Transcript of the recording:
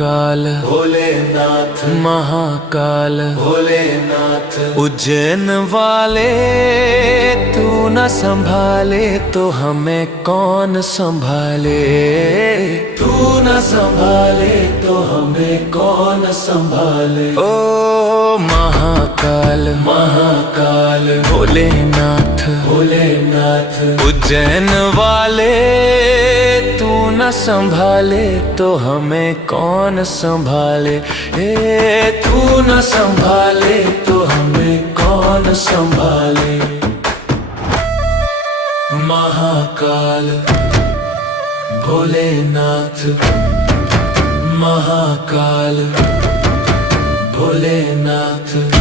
महाकाल भोलेनाथ महाकाल भोलेनाथ। उज्जैन वाले तू न संभाले तो हमें कौन संभाले। तू न संभाले तो हमें कौन संभाले। ओ महाकाल महाकाल भोलेनाथ भोलेनाथ। उज्जैन वाले तू न संभाले तो हमें कौन संभाले। तू न संभाले तो हमें कौन संभाले। महाकाल भोलेनाथ महाकाल भोलेनाथ।